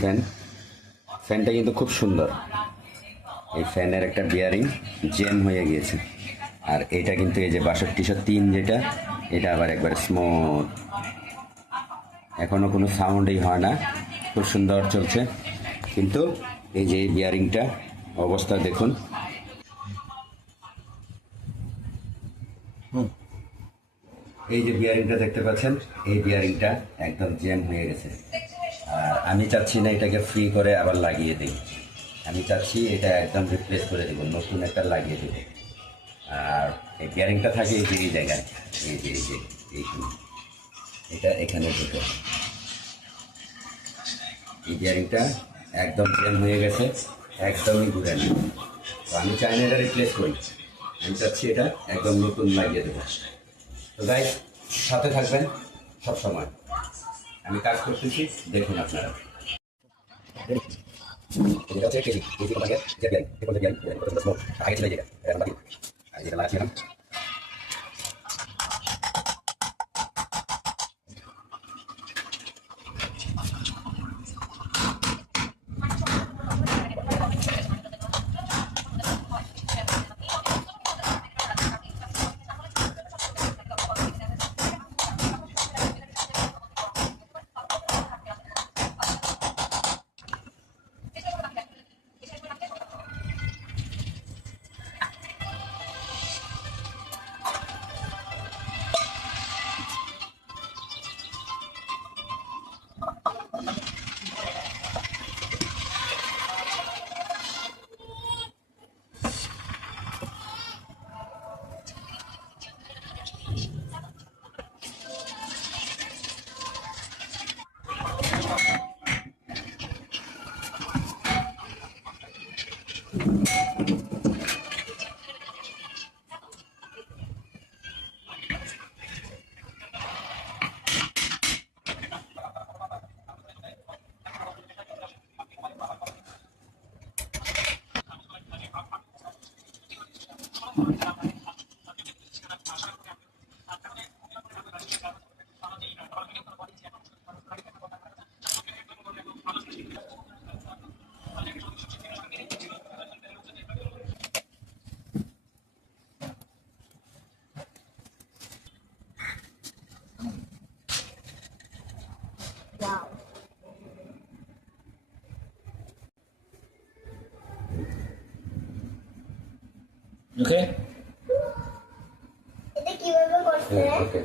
Fan, ফ্যানটা কিন্তু খুব সুন্দর। এই ফ্যানের একটা বিয়ারিং জ্যাম হয়ে গিয়েছে। আর এটা কিন্তু এই যে 6203 যেটা, এটা আবার একবার স্মুথ, এখনো কোনো সাউন্ডই হয় না, খুব সুন্দর চলছে। কিন্তু এই যে বিয়ারিংটা অবস্থা দেখুন। এই যে বিয়ারিংটা দেখতে পাচ্ছেন, এই বিয়ারিংটা একদম জ্যাম হয়ে গেছে। আর আমি চাচ্ছি না এটাকে ফ্রি করে আবার লাগিয়ে দিই, আমি চাচ্ছি এটা একদম রিপ্লেস করে দেবো, নতুন একটা লাগিয়ে দেবো। আর এই বিয়ারিংটা থাকে এই যে এই জায়গায়, এই যে এইখানে, এটা এখানে ঢুকে। এই বিয়ারিংটা একদম জ্যাম হয়ে গেছে, একদমই ঘুরে নেই। তো আমি চাই না এটা রিপ্লেস করি, আমি চাচ্ছি এটা একদম নতুন লাগিয়ে দেবো। তো গাইস, সাথে থাকবেন সব সময়, আমি কাজ করতেছি, দেখুন আপনারা। এটা হচ্ছে কেজি কেজি কোম্পানির যে বিয়ারিং, এই কোম্পানির বিয়ারিং স্মোক আগে ছিল যেটা, এটা আমরা যেটা লাগাচ্ছিলাম। Wow. ওকে, এটা কিভাবে করছে? ওকে।